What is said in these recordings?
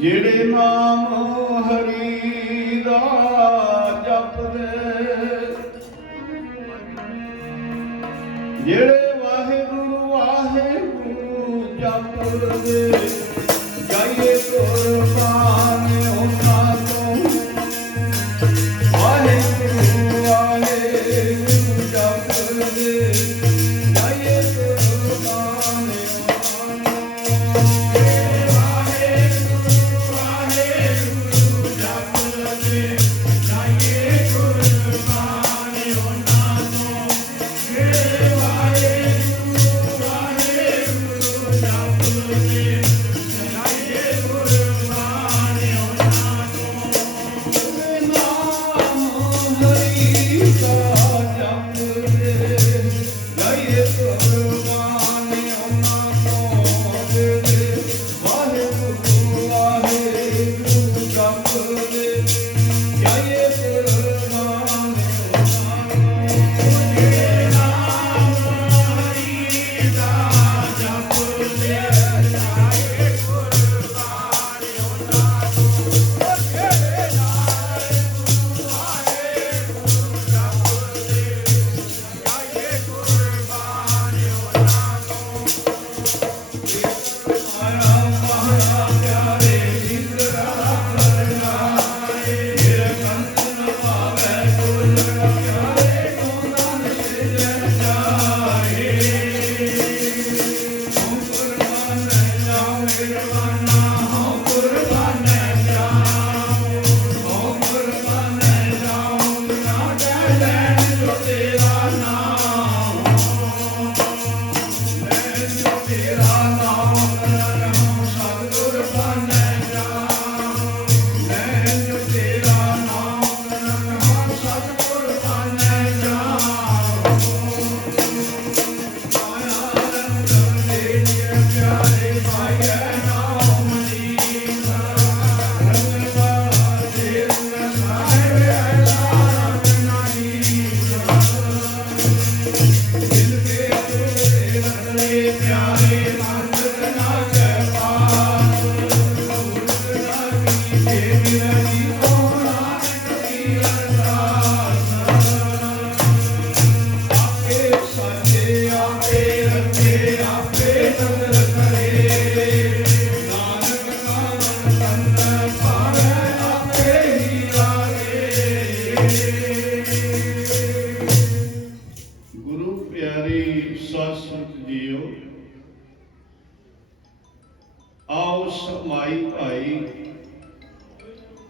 ਜਿਹੜੇ ਨਾਮ ਹਰੀ ਦਾ ਜਪਦੇ, ਜਿਹੜੇ ਵਾਹਿਗੁਰੂ ਵਾਹਿਗੁਰੂ ਜਪਦੇ, ਜਾਈਏ ਕੁਰਬਾਨ ਉਹਨਾਂ ਤੋਂ। ਵਾਹਿਗੁਰੂ ਵਾਹਿਗੁਰੂ ਜਪਦੇ, ਜਾਈਏ ਕੁਰਬਾਨ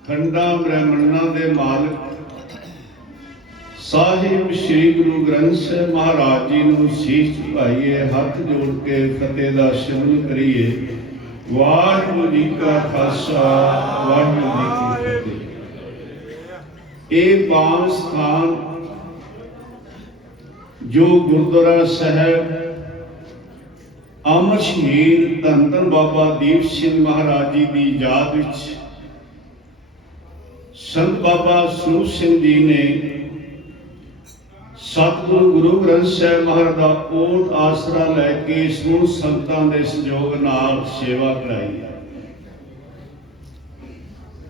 ਖੰਡਾਂ ਬ੍ਰਹਮੰਡਾਂ ਦੇ ਮਾਲਕ ਸਾਹਿਬ ਸ੍ਰੀ ਗੁਰੂ ਗ੍ਰੰਥ ਸਾਹਿਬ ਮਹਾਰਾਜ ਜੀ ਨੂੰ ਸੀਸ ਝੁਕਾਈਏ, ਹੱਥ ਜੋੜ ਕੇ ਫਤਿਹ ਦਾ ਸਿਮਰਨ ਕਰੀਏ। ਵਾਹਿਗੁਰੂ ਜੀ ਕਾ ਖਾਲਸਾ, ਵਾਹਿਗੁਰੂ ਜੀ ਕੀ ਫਤਿਹ। ਇਹ ਪਾਵਨ ਸਥਾਨ ਜੋ ਗੁਰਦੁਆਰਾ ਸਾਹਿਬ ਅਮਰ ਸ਼ਹੀਦ ਧੰਨ ਧੰਨ ਬਾਬਾ ਦੀਪ ਸਿੰਘ ਮਹਾਰਾਜ ਜੀ ਦੀ ਯਾਦ ਵਿੱਚ ਸੰਤ ਬਾਬਾ ਸਰੂਪ ਸਿੰਘ ਜੀ ਨੇ ਸਤਿਗੁਰੂ ਗੁਰੂ ਗ੍ਰੰਥ ਸਾਹਿਬ ਮਹਾਰਾਜ ਦਾ ਓਟ ਆਸਰਾ ਲੈ ਕੇ ਸਮੂਹ ਸੰਗਤਾਂ ਦੇ ਸਹਿਯੋਗ ਨਾਲ ਸੇਵਾ ਕਰਾਈ।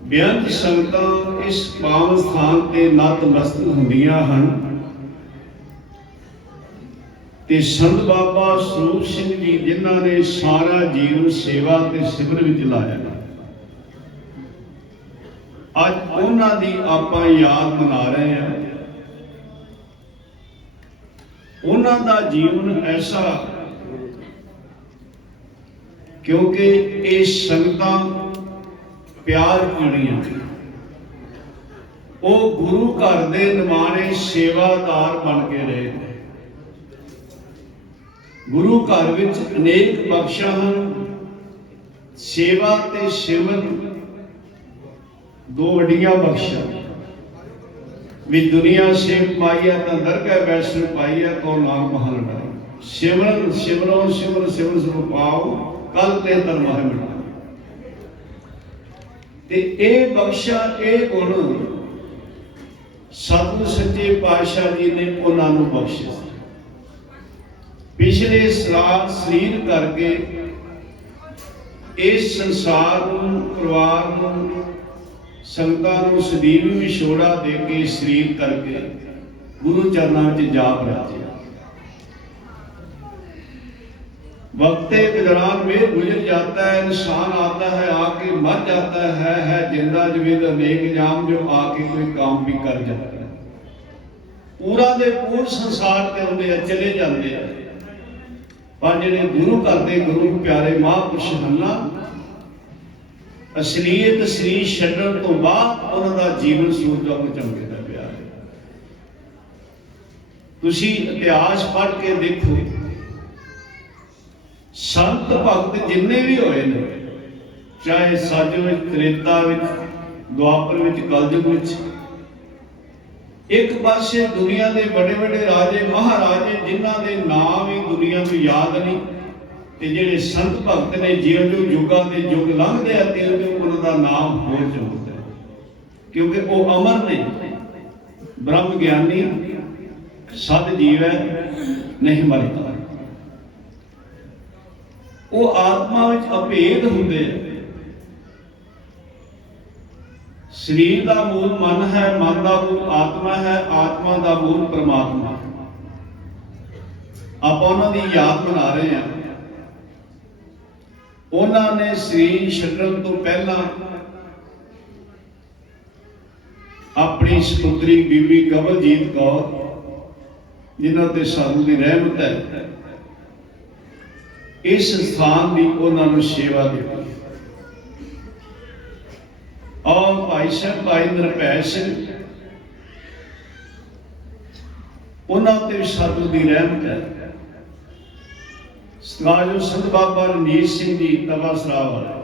ਬੇਅੰਤ ਸੰਗਤਾਂ ਇਸ ਪਾਵਨ ਸਥਾਨ ਤੇ ਨਤਮਸਤਕ ਹੁੰਦੀਆਂ ਹਨ। ਤੇ ਸੰਤ ਬਾਬਾ ਸਰੂਪ ਸਿੰਘ ਜੀ ਜਿਨ੍ਹਾਂ ਨੇ ਸਾਰਾ ਜੀਵਨ ਸੇਵਾ ਤੇ ਸਿਮਰਨ ਵਿੱਚ ਲਾਇਆ, ਅੱਜ ਉਹਨਾਂ ਦੀ ਆਪਾਂ ਯਾਦ ਮਨਾ ਰਹੇ ਹਾਂ। ਉਹਨਾਂ ਦਾ ਜੀਵਨ ਐਸਾ, ਕਿਉਂਕਿ ਇਹ ਸੰਗਤਾਂ ਪਿਆਰ ਕੀੜੀਆਂ, ਉਹ ਗੁਰੂ ਘਰ ਦੇ ਨਿਮਾਣੇ ਸੇਵਾਦਾਰ ਬਣ ਕੇ ਰਹੇ। ਗੁਰੂ ਘਰ ਵਿੱਚ ਅਨੇਕ ਬਖਸ਼ਾਂ ਹਨ, ਸੇਵਾ ਤੇ ਸਿਮਰਨ ਦੋ ਵੱਡੀਆਂ ਬਖਸ਼ਾਂ। ਵੀ ਦੁਨੀਆ ਸੇਵ ਪਾਈ ਹੈ ਤਾਂ ਦਰਗਾਹ ਵੈਸ਼ਨੋ ਪਾਈ ਹੈ, ਕੋ ਨਾਮ ਮਹਾਂ ਲੜਾਈ। ਸਿਮਰਨ ਸਿਮਰੋ ਸਿਮਰ ਸਿਮਰ ਸਭ ਪਾਓ, ਕਲ ਤੇ ਧਰਮ ਹੈ ਮਿਟਾਓ। ਤੇ ਇਹ ਬਖਸ਼ਾ, ਇਹ ਗੁਣ ਸਤਿਗੁਰ ਸੱਚੇ ਪਾਤਸ਼ਾਹ ਜੀ ਨੇ ਉਹਨਾਂ ਨੂੰ ਬਖਸ਼ਿਆ। ਪਿਛਲੇ ਸਰੀਰ ਕਰਕੇ ਇਸ ਸੰਸਾਰ ਨੂੰ, ਪਰਿਵਾਰ ਨੂੰ, ਸੰਗਤਾਂ ਨੂੰ ਸਦੀਵ ਵਿਛੋੜਾ ਦੇ ਕੇ ਸਰੀਰ ਕਰਕੇ ਗੁਰੂ ਚਰਨਾਂ ਵਿੱਚ ਜਾਪ ਰਾਜਿਆ। वक्त के दौरान में गुजर जाता है, इंसान आता है आके मर जाता है जिंदा जवेद अनेक जाम जो आके कोई काम भी कर जाता है। पूरा दे पूर संसार ते आउंदे आ, चले जाते हैं, पर जिहड़े गुरु घर दे गुरु प्यारे महापुरुष हन्ना, असलीयत शरीर छड्डण तो बाद उन्हां दा जीवन सूरज वांग चमकदा पिया है। तुसीं इतिहास पढ़ के देखो, संत भगत जिन्ने भी होए ने, चाहे सच विच, त्रेता विच, द्वापर विच, कलयुग विच, एक पासे दुनिया के बड़े बड़े राजे महाराजे जिन्हां दे नाम ही दुनिया को याद नहीं, ते जिहड़े संत भगत ने जिउं जो युगां दे युग लंघदे आ तिउं तिउं उन्हां दा नाम होर चमकदा है, क्योंकि वो अमर ने, ब्रह्म ज्ञानी सद जीव है, नहीं मरता। वो आत्मा विच अभेद हुंदे। शरीर का मूल मन है, मन का मूल आत्मा है, आत्मा का मूल परमात्मा। आप उन्हां दी याद मना रहे हैं। उन्होंने शरीर छड्डण तो पहला अपनी सपुत्री बीबी कमलजीत कौर, जिन्हां ते साधु की रहमत है, इस स्थान की उन्होंने सेवा दी। और भाई साहब भाई निरभै सिंह, उन्होंने साधु की रहमत है। सतकाजो संत बाबा रणजीत सिंह जी तवासरा वाले,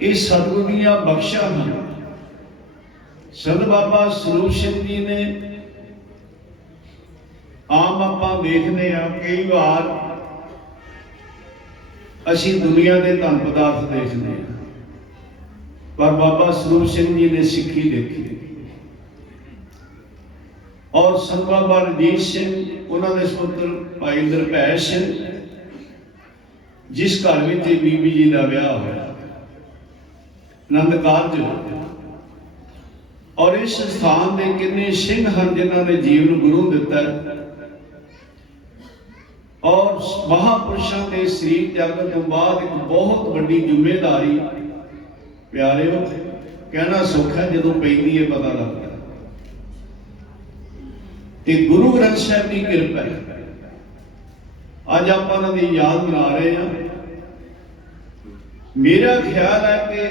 ये सतगुरु दीयां बख्शां हैं। संत बाबा स्वरूप सिंह जी ने आम आपां देखने कई बार असी दुनिया के धन पदार्थ देखने, पर बाबा स्वरूप सिंह जी ने सिक्खी देखी। और संत बाबा रणजीत सिंह, उन्होंने सुपुत्र भाई निरभै सिंह, जिस घर में बीबी जी का विआह होया, आनंद कारज होया। और इस स्थान के किन्ने सिंह हैं जिन्होंने जीवन गुरु दिता है। और महापुरुषों के शरीर त्यागन तो बाद एक बहुत बड़ी जिम्मेदारी, प्यारे हो कहना सौखा है, जो पैंदी है पता लगता है। ते गुरु ग्रंथ साहिब की कृपा है, अज आप उन्हां दी याद मना रहे हैं। मेरा ख्याल है कि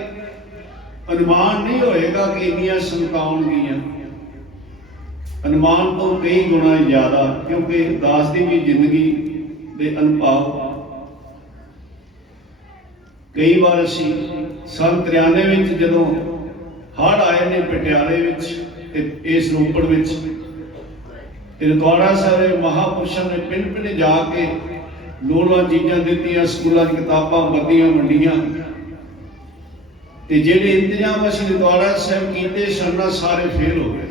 अनुमान नहीं होएगा कि इन्नियां संगतां आउणगीआं, अनुमान तो कई गुणा ज्यादा, क्योंकि दास की भी जिंदगी दे अनुभव कई बार असी सन 93 जदों हड़ आए ने पटियाले इस रोपड़ रतौड़ा सारे महापुरुषों ने पिंड पिंड जाके लोड़वां चीज़ां दित्तियां, स्कूलों की किताबां वर्दियां वंडियां, ते जिहड़े इंतजाम असीं रतौड़ा साहिब कीते सन सारे फेल हो गए।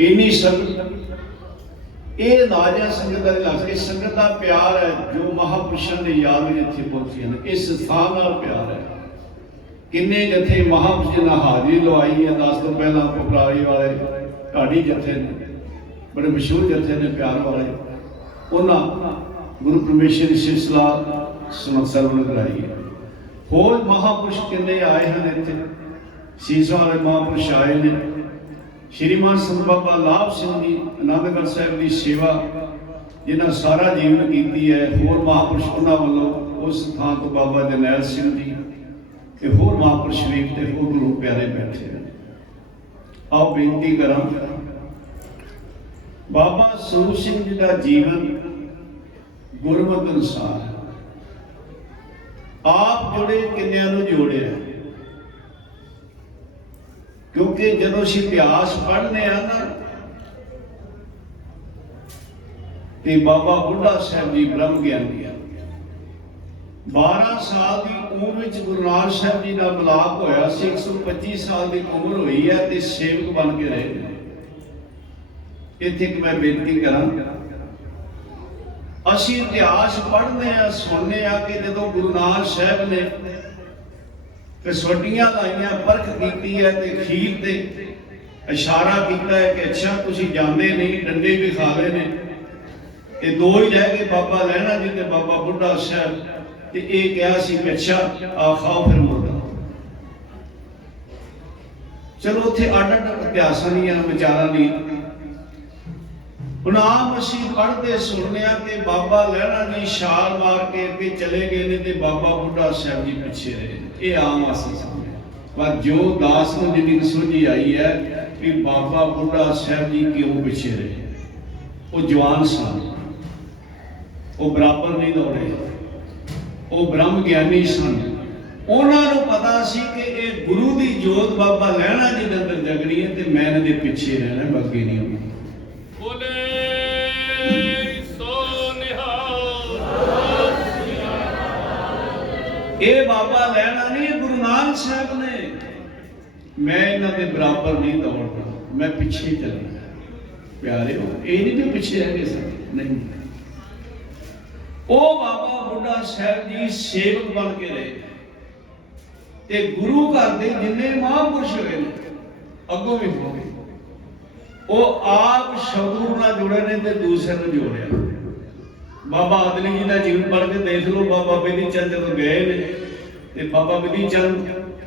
इन्नी संगत, ये नाजा संगत का लफ्ज़, इस संगत का प्यार है जो महापुरुषों ने याद में इत्थे पहुंची है, इस स्थान नाल प्यार है। किन्ने जथे महापुरुष ने हाजिरी लवाई है, 10 तो पहला पपराली वाले ढाडी जथे ने, बड़े मशहूर जथे ने प्यार वाले, उन्होंने गुरु परमेश्वर की सिलसिला सरवण कराई है। होर महापुरुष किन्ने आए हैं इत्थे, सीसा वाले महापुरुष आए ने, श्रीमान संत बाबा लाभ सिंह जी आनंदगढ़ साहब की सेवा जिन्हें सारा जीवन की है। होर महापुरुष उन्होंने वालों उस थान तो बाबा जरनैल सिंह जी ते होर महापुरुष वीर ते होर गुरु प्यारे बैठे हैं। आओ बेनती करा, बाबा स्वरूप सिंह जी का जीवन गुरमत अनुसार आप जुड़े किन्नियां नूं जोड़िया, क्योंकि जब असीं इतिहास पढ़ने ना तो बाबा बुढ़ा साहब जी ब्रह्म ज्ञानी 12 साल की उम्र में गुरु नानक साहब जी का मिलाप होया सी, 125 साल की उम्र हुई है तो सेवक बन के रहे। इत्थे मैं बेनती करा, असीं इतिहास पढ़ने सुनने कि जो गुरु नानक साहब ने कसवटियां लाइया, परख की है तो अखीर ते इशारा किया है कि अच्छा तुसीं जांदे नहीं, डंडे भी खा ले ने, ये दो ही रह गए बाबा लहणा जी ते बाबा बुढ़ा साहब, ते ये कहा सी कि अच्छा आ खाओ फिर मुर्दा। चलो उत्थे अड अड इतिहासां दीयां विचारां दी हुण आम असीं पढ़दे सुनने कि बाबा लहणा जी छाल मार के अगे चले गए ने ते बाबा बुढ़ा साहब जी पिछे रहे। ये आम असीं समझे, पर जो दास नूं जिन्नी समझी आई है कि बाबा बुढ़ा साहब जी क्यों पिछे रहे, वो जवान सन, वो बराबर नहीं दौड़े, वो ब्रह्म ज्ञानी सन, उन्होंने पता सी कि ये गुरु की जोत बाबा लहणा जी के अंदर जगनी है तो मैं इन्हां दे पिछे रहना, बाकी नहीं होना। ये बाबा लहणा नहीं, गुरु नानक साहब ने, मैं इन्हां दे बराबर नहीं दौड़ना, मैं पिछे चलना। प्यारे हो, ये नहीं तो पिछे रह गए सन, नहीं। ओ बाबा बुढ़ा साहब जी सेवक बन के रहे ते गुरु घर के जिन्ने महापुरुष हुए अगों भी हो गए, वो आप शब्द ना जुड़े ने ते दूसरे ने जोड़िया। बाबा आदली जी का जीवन पढ़ के देख लो, बाबा बिधि चंद जब गए ने ते बाबा बिधि चंद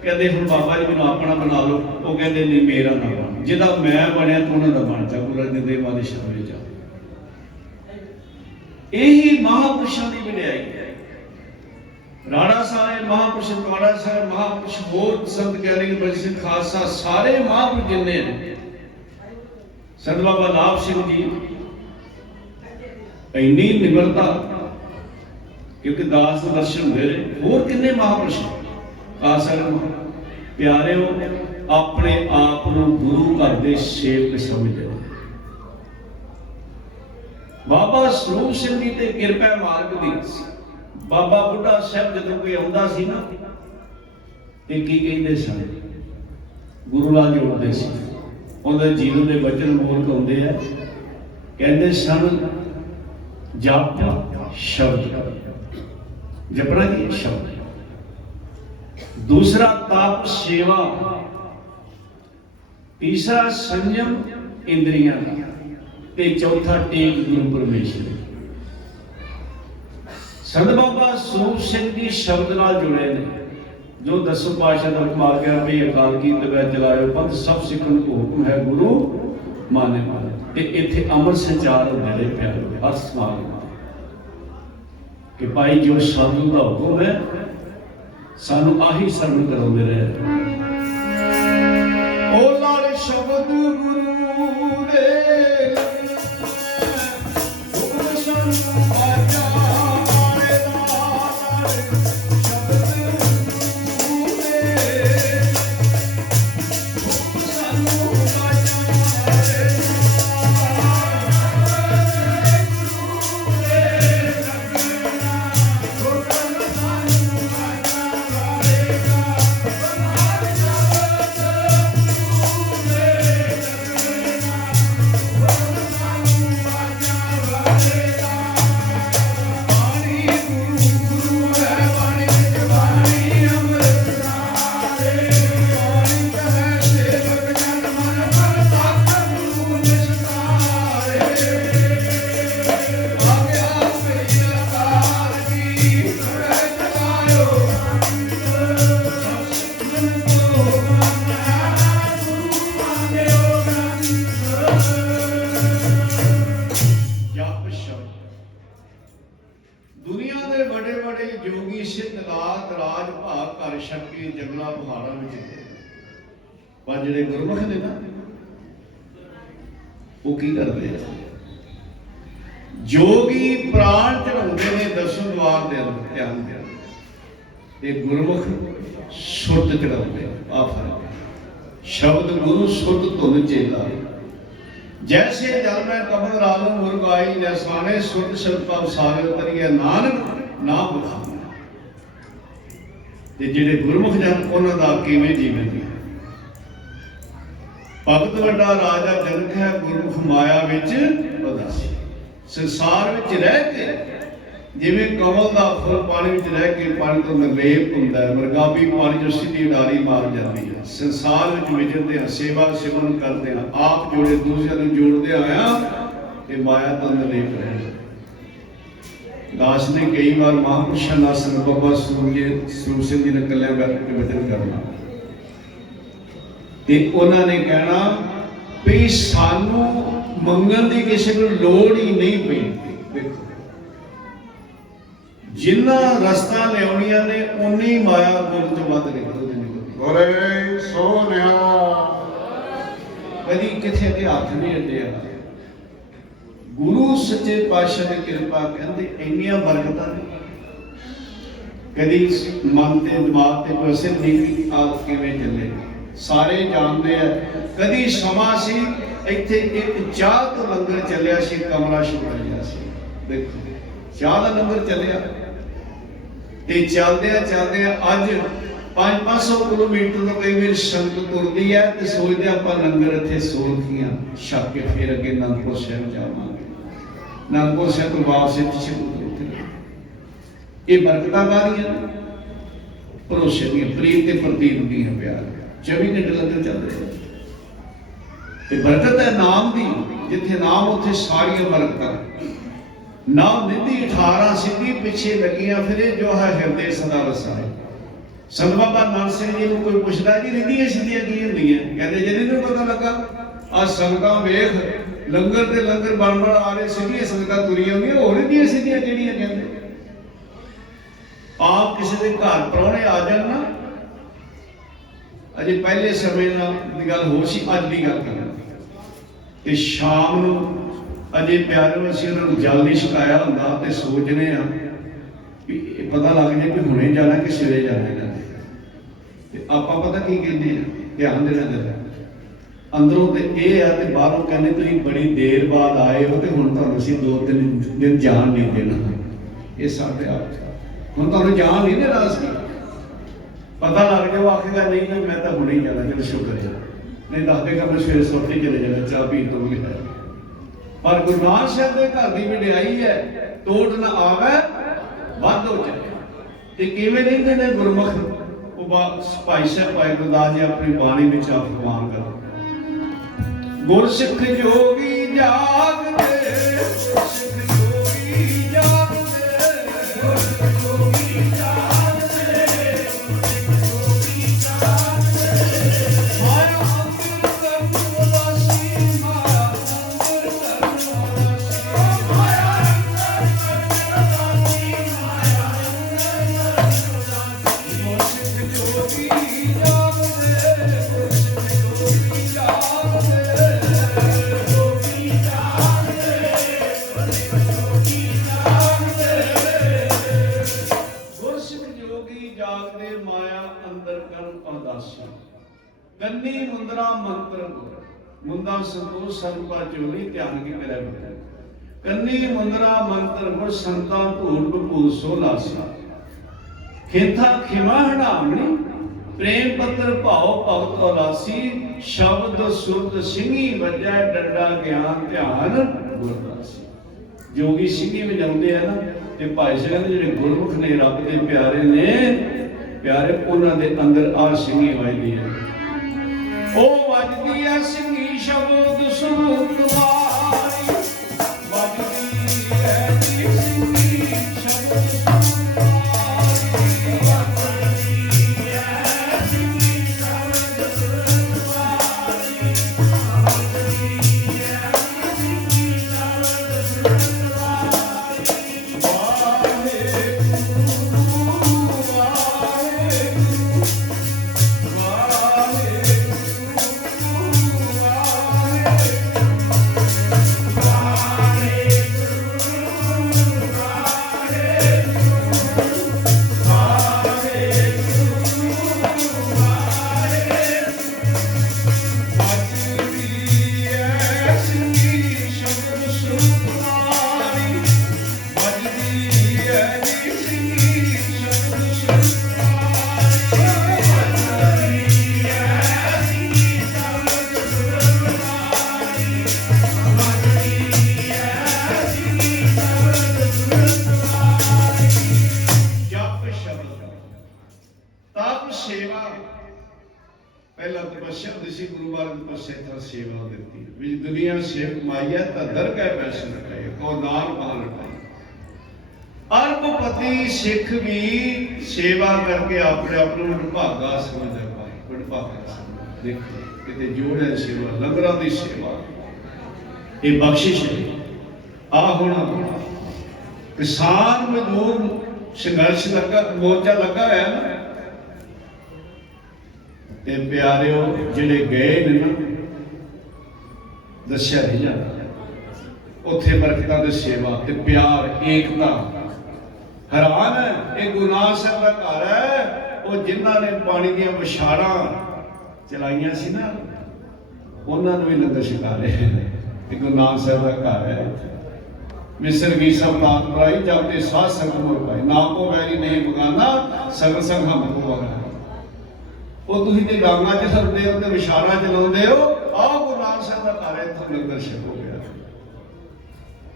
कहते हुण बाबा जी मैनूं अपना बना लो, वो कहते नहीं मेरा ना बन, जिहदा मैं बनया तू उन्हां दा बन जा, गुरु अर्जन देव महाराज शरण जा। यही महापुरुषों की वड्याई है। राणा साहब महापुरुष, पाड़ा साहब महापुरुष, होर संत ज्ञानी बड़ी सिंह खालसा, सारे महापुरुष जिन्ने संत बाबा लाभ सिंह जी, इन्नी निमरता, क्योंकि दास दर्शन दे रहे। होर किन्ने महापुरुष खालसा प्यारे हो, अपने आप को गुरु घर के सेवक समझते। बाबा स्वरूप सिंह जी ते किरपा मार्ग दी बाबा बुढ़ा साहब जदों कोई आउंदा सी ना ते की कहंदे सन, गुरु नाल जोड़दे सी, उहदे जीवन दे वचन मूर्ख आउंदे आ, कहंदे सन जप शब्द, जपना की शब्द, दूसरा ताप सेवा, तीसरा संयम इंद्रियां का, ते चौथा टेक गुरु परमेश्वर। संत बाबा स्वरूप सिंह जी शब्द नाल जुड़े ने, जो 10 पातशाह का हुक्म आ गया भी अकाल की दबे चलायो पंथ, सब सिखन को हुक्म है गुरु माने माने, ते इत्थे अमर संचार होने दे प्यारे हर सवाल कि भाई जो साधु का हुक्म है सानू आही सरन कराउंदे रहे। ओ लाल शब्द गुरु दे पर जिहड़े गुरमुख ने ना वो की करते हैं, जोगी प्राण चढ़ाते हैं दसों द्वार दे ध्यान दे, गुरमुख सुरत चढ़ाते हैं। आ फर्क है। शब्द गुरु सुरत धुन चेला, जैसे जल में कमल रालू मुरगाई जैसाने सुरत शब्द का सारे उतरिए नानक ना बुखाना। ते जिहड़े गुरमुख जन उन्हां दा किवें जीवन है। भगत वड्डा राजा जनक है, गुरमुख माया विच उदासी। संसार विच रह के जिवें कमल दा फुल पानी विच रह के पानी तो निर्लेप हुंदा है, मरगाबी पानी जो सीधी उडारी मार जाती है। संसार विच विचरदे हां, सेवा सिमरन करदे हां, आप जोड़े दूसरे नूं जोड़दे आया ते माया तो निर्लेप रहे। दास ने कई बार महापुरुषां नाल संत बाबा सरੂਪ ਸਿੰਘ जी ने कल्याण करके वचन करना ते उन्होंने कहना भी सानू मंगन की किसी को लोड़ ही नहीं पई। देखो जिन्ना रस्ता लिया ने उन्नी माया गुल च वध निकलदी सोनिया कदी किथे अगे हथ नहीं अड्डिया। गुरु सच्चे पातशाह की कृपा कहते इन्नियां बरकतां ने कदी मन ते दिमाग ते पैसे नहीं आप किवें चले सारे जानते हैं। कदी समा सी इत्थे एक चाह तो लंगर चलिया सी, कमरा शुरू सी। देखो चाह का लंगर चलिया ते चलदे चलदे अज 500 किलोमीटर तो कई बार संगत तुरदी है तो सोचते आप लंगर इत्थे सोलखियां छक के फिर अगे आनंदपुर साहिब जावांगे। आनंदपुर साहिब तो वापस ये बरकतां काहदियां भरोसे दी प्रीत ते प्रतीत दी प्यार 24 घंटे लंगर चल रहे। ये बरकत है नाम दी, जिथे नाम उथे सारियां बरकतां। नाम निधि 18 सिद्धि पिछे लगियां फिर जो है हृदय सदा वसाए। संत बाबा नानक सिंह जी को कोई पुछदा जी रिधियां सिद्धियां की हुंदियां, कहंदे जे नहीं पता लगा आ संगतां वेख लंगर ते लंगर बन आ रहे सिद्धियां संगतां तुरियां होंदियां, होर रिधियां सिद्धियां किहड़ियां कहंदे। आप किसी के घर प्राहुणे आ जाण ना, अजे पहले समय की गल हो सी, अज की गल कर शाम नूं अजे प्यारे असीं उन्हां जल नहीं छकाया हुंदा ते सोचने भी पता लग जाए कि हुणे जाना कि सवेरे जाना। आपां पता की कहंदे ध्यान देना जरा अंदरों तो यह है तो बाहरों कहने तुसीं बड़ी देर बाद आए हो तो हुण तुहानूं असीं 2-3 दिन जान नहीं देना। ये साडे आप हुण तुहानूं जान नहीं देना, असीं पता लग जाओ आखेगा नहीं कि मैं तो हुणे ही जाना, चलो शुक्र है, नहीं दस देगा मैं सवेरे सोते चले जाना चाह पीन तो भी है। पर गुरु नानक साहब के घर की वडियाई है, तोड़ ना आवे वध हो जाए। ते किवें रहिंदे ने गुरमुख, भाई साहब भाई गुरदास जी अपनी बाणी में आप फरमान कर गुरसिख जोगी जागदे, गुरसिख जोगी जागदे, गुरसिख जोगी जागदे, कन्नी मुंदरा मंत्र मुंदा संतोष सर्वपा चोरी ध्यान की मेरा बेटा कन्नी मुंदरा मंत्र गुर संता धूल बपूर सोलासा खेथा खिमा हड़ामणी प्रेम पत्र भाव भगत उलासी शब्द सुरत सिंही वजै डंडा ज्ञान ध्यान गुरदासी। जोगी सिंही में जाते हैं ना ते भाई साहब जिहड़े गुरमुख ने रब के प्यारे ने प्यारे उन्हां दे अंदर आ सिंही वजदी है। ओ वजदी है सिंही शब्द सुरत वाली, वजदी है जी सिंही शब्द सुरत वाली, वजदी है सिंही शब्द सुरत वाली, वजदी है सिंही शब्द सुरत वाली। वाहे गुरु वाहे गुरु वाहे ਅਸੀਂ ਗੁਰੂ ਮਹਾਰਾਜ ਪਾਸੇ ਤਾਂ ਸੇਵਾ ਦਿੱਤੀ ਵੀ ਦੁਨੀਆ ਸੇਵ ਕਮਾਈ ਹੈ ਤਾਂ ਦਰਗਾਹ ਪੈਸੇ ਲਗਾਏ ਕੋ ਦਾਨ ਪਾਣ ਲਗਾਏ। ਅਰਬਪਤੀ ਸਿੱਖ ਵੀ ਸੇਵਾ ਕਰਕੇ ਆਪਣੇ ਆਪ ਨੂੰ ਵਡਭਾਗਾ ਸਮਝਦਾ ਭਾਈ, ਵਡਭਾਗਾ ਸਮਝਦਾ। ਦੇਖੋ ਕਿਤੇ ਜੋੜ ਹੈ ਸੇਵਾ, ਲੰਗਰਾਂ ਦੀ ਸੇਵਾ, ਇਹ ਬਖਸ਼ਿਸ਼ ਹੈ। ਆ ਹੁਣ ਕਿਸਾਨ ਮਜ਼ਦੂਰ ਸੰਘਰਸ਼ ਲੱਗਾ, ਮੋਰਚਾ ਲੱਗਾ ਹੋਇਆ ਨਾ, ਤੇ ਪਿਆਰਿਓ ਜਿਹੜੇ ਗਏ ਨੇ ਨਾ, ਦੱਸਿਆ ਨਹੀਂ ਜਾਂਦਾ, ਉੱਥੇ ਬਰਕਤਾਂ ਦੀ ਸੇਵਾ ਤੇ ਪਿਆਰ, ਏਕਤਾ। ਹੈਰਾਨ ਹੈ, ਇਹ ਗੁਰੂ ਨਾਨਕ ਸਾਹਿਬ ਦਾ ਘਰ ਹੈ। ਉਹ ਜਿਨ੍ਹਾਂ ਨੇ ਪਾਣੀ ਦੀਆਂ ਵਿਛਾੜਾਂ ਚਲਾਈਆਂ ਸੀ ਨਾ, ਉਹਨਾਂ ਨੂੰ ਵੀ ਲੰਗਰ ਛਕਾ ਰਹੇ ਨੇ। ਇਹ ਗੁਰੂ ਨਾਨਕ ਸਾਹਿਬ ਦਾ ਘਰ ਹੈ। ਮਿਸਰ ਵੀ ਸਭ ਨਾਤ ਬਰਾਈ ਜਬ ਤੇ ਸਾਧ ਸੰਗਤ ਮੋਰ ਪਾਈ, ਨਾ ਕੋ ਵੈਰੀ ਨਹੀਂ ਬਗਾਨਾ ਸਗਲ ਸੰਗ ਹਮ ਕੋ ਵਗਾਨਾ। ਉਹ ਤੁਸੀਂ ਤੇ ਗਾਂਗਾ ਚ ਸਰਦੇ ਹੋ ਤੇ ਵਿਛਾੜਾਂ ਚਲਾਉਂਦੇ ਹੋ, ਆਹ ਗੁਰੂ ਨਾਨਕ ਸਾਹਿਬ ਦਾ ਘਰ ਹੈ, ਇੱਥੋਂ ਲੰਗਰ ਛਕੋ ਗਿਆ।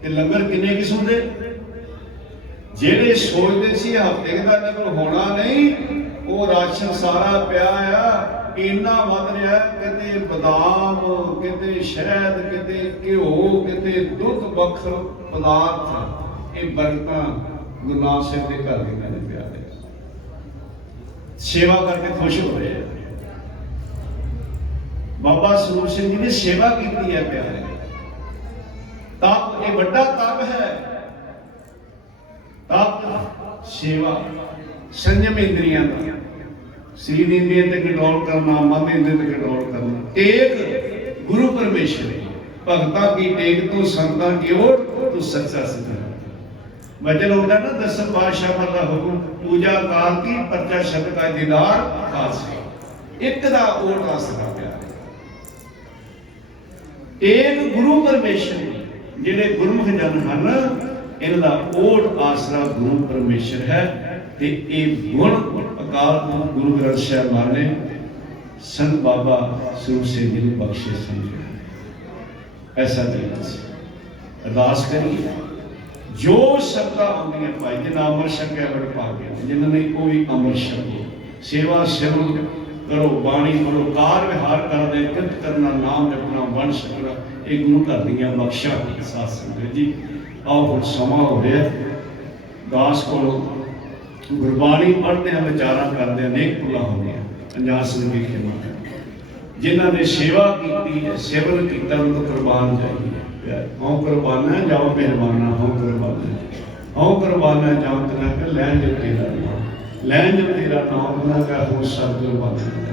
ਇਹ ਲੰਗਰ ਕਿੰਨੇ ਕਿਸਮ ਦੇ? ਜਿਹੜੇ ਸੋਚਦੇ ਸੀ ਹਫ਼ਤੇ ਦਾ ਇਹਨਾਂ ਕੋਲ ਹੋਣਾ ਨਹੀਂ, ਉਹ ਰਾਸ਼ਨ ਸਾਰਾ ਪਿਆ ਆ, ਇੰਨਾ ਵੱਧ ਰਿਹਾ, ਕਿਤੇ ਬਦਾਮ, ਕਿਤੇ ਸ਼ਹਿਦ, ਕਿਤੇ ਘਿਓ, ਕਿਤੇ ਦੁੱਧ ਬਖਰ ਪਦਾਰਥ। ਇਹ ਬਰਕਤਾਂ ਗੁਰੂ ਨਾਨਕ ਸਾਹਿਬ ਦੇ ਘਰ ਦੇ ਨੇ ਪਿਆਰੇ, ਸੇਵਾ ਕਰਕੇ ਖੁਸ਼ ਹੋ ਰਹੇ। ਬਾਬਾ ਸਰੂਪ ਸਿੰਘ ਜੀ ਨੇ ਸੇਵਾ ਕੀਤੀ ਹੈ ਪਿਆਰੇ। ਤਪ, ਇਹ ਵੱਡਾ ਤਪ ਹੈ। ਤਪ, ਸੇਵਾ, ਸੰਜਮ ਇੰਦਰੀਆਂ ਦਾ, ਸਰੀਰ ਇੰਦਰੀਆਂ ਤੇ ਕੰਟਰੋਲ ਕਰਨਾ, ਮਨ ਇੰਦਰੀਆਂ ਤੇ ਕੰਟਰੋਲ ਕਰਨਾ। ਟੇਕ ਗੁਰੂ ਪਰਮੇਸ਼ਰ, ਭਗਤਾਂ ਕੀ ਟੇਕ ਤੋਂ ਸੰਤਾਂ ਕੀ ਓਟ ਤੂੰ ਸੱਚਾ ਸਿੱਧਾ। ਵਚਨ ਹੁੰਦਾ ਨਾ ਦਸਮ ਪਾਤਸ਼ਾਹਾਂ ਦਾ ਹੁਕਮ, ਪੂਜਾ ਕਾਲ ਕੀ ਪਰਚਾ ਸ਼ਬਦ ਦਾ ਦੀਦਾਰ ਖਾਲਸਾ। ਇੱਕ ਦਾ ਓਟ ਆਸਰਾ ਪਿਆ। ਟੇਕ ਗੁਰੂ ਪਰਮੇਸ਼ਰ, ਜਿਹੜੇ ਗੁਰਮੁਖ ਜਨ ਹਨ, ਇਹਨਾਂ ਦਾ ਓਟ ਆਸਰਾ ਗੁਰੂ ਪਰਮੇਸ਼ਰ ਹੈ। ਤੇ ਇਹ ਗੁਣ ਅਕਾਲ ਪੁਰਖ ਗੁਰੂ ਗ੍ਰੰਥ ਸਾਹਿਬ ਮਹਾਰਾਜ ਨੇ ਸੰਤ ਬਾਬਾ ਸਰੂਪ ਸਿੰਘ ਜੀ ਨੂੰ ਬਖਸ਼ੇ ਸਨ। ਐਸਾ ਚਾਹੀਦਾ ਸੀ। ਅਰਦਾਸ ਕਰੀਏ, ਜੋ ਸ਼ਰਤਾਂ ਆਉਂਦੀਆਂ ਭਾਈ, ਜਿਨ੍ਹਾਂ ਅੰਮ੍ਰਿਤ ਛਕਿਆ ਵਡਭਾਗੇ, ਜਿਨ੍ਹਾਂ ਨੇ ਕੋਈ ਅੰਮ੍ਰਿਤ ਛਕੋ, ਸੇਵਾ ਸਿਮਰਨ ਕਰੋ, ਬਾਣੀ ਪੜੋ, ਕਾਰ ਵਿਹਾਰ ਕਰਦੇ, ਕਿਰਤ ਕਰਨਾ, ਨਾਮ ਜਪਣਾ, ਵੰਡ ਛਕਣਾ, ਇਹ ਗੁਰੂ ਘਰ ਦੀਆਂ ਬਖਸ਼ਾਂ ਸਾਧ ਸੰਗਤ ਜੀ। ਆਓ ਹੁਣ ਸਮਾਂ ਹੋ ਰਿਹਾ, ਦਾਸ ਕੋਲੋਂ ਗੁਰਬਾਣੀ ਪੜ੍ਹਦੇ ਹਾਂ, ਵਿਚਾਰਾਂ ਕਰਦੇ, ਅਨੇਕ ਭੁੱਲਾਂ ਹੁੰਦੀਆਂ, ਅਨਜਾਨ ਸੰਗੀ ਖਿਮਾ। ਜਿਨ੍ਹਾਂ ਨੇ ਸੇਵਾ ਕੀਤੀ ਹੈ, ਸੇਵਨ ਕੀਤਾ, ਉਹਨਾਂ ਤੋਂ ਕੁਰਬਾਨ ਜਾਈਏ। ਹਉ ਕੁਰਬਾਨਾ ਜਾਓ ਮਿਹਰਬਾਨਾ, ਹਉ ਕੁਰਬਾਨਾ, ਹਉ ਕੁਰਬਾਨਾ ਜਾਓ ਤੇਰਾ, ਲੈਣ ਜੋ ਤੇਰਾ ਨਾਮ, ਲੈਣ ਜੋ ਤੇਰਾ ਨਾਮ, ਉਹਨਾਂ ਦਾ ਹੋ ਸਭ ਕੁਰਬਾਨਾ।